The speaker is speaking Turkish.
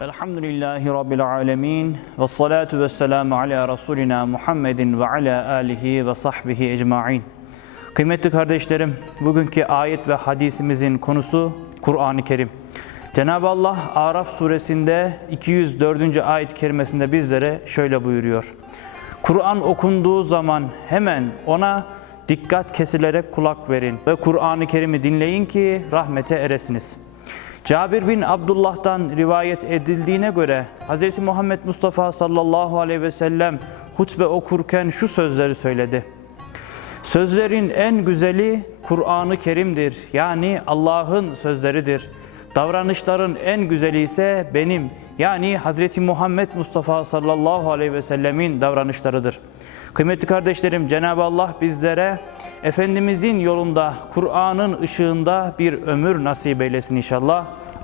Elhamdülillahi Rabbil alemin ve salatu ve selamu ala Resulina Muhammedin ve ala alihi ve sahbihi ecma'in. Kıymetli kardeşlerim, bugünkü ayet ve hadisimizin konusu Kur'an-ı Kerim. Cenab-ı Allah Araf suresinde 204. ayet kerimesinde bizlere şöyle buyuruyor. Kur'an okunduğu zaman hemen ona dikkat kesilerek kulak verin ve Kur'an-ı Kerim'i dinleyin ki rahmete eresiniz.'' Cabir bin Abdullah'tan rivayet edildiğine göre Hz. Muhammed Mustafa sallallahu aleyhi ve sellem hutbe okurken şu sözleri söyledi. Sözlerin en güzeli Kur'an-ı Kerim'dir. Yani Allah'ın sözleridir. Davranışların en güzeli ise benim yani Hz. Muhammed Mustafa sallallahu aleyhi ve sellemin davranışlarıdır. Kıymetli kardeşlerim Cenab-ı Allah bizlere Efendimizin yolunda Kur'an'ın ışığında bir ömür nasip eylesin inşallah.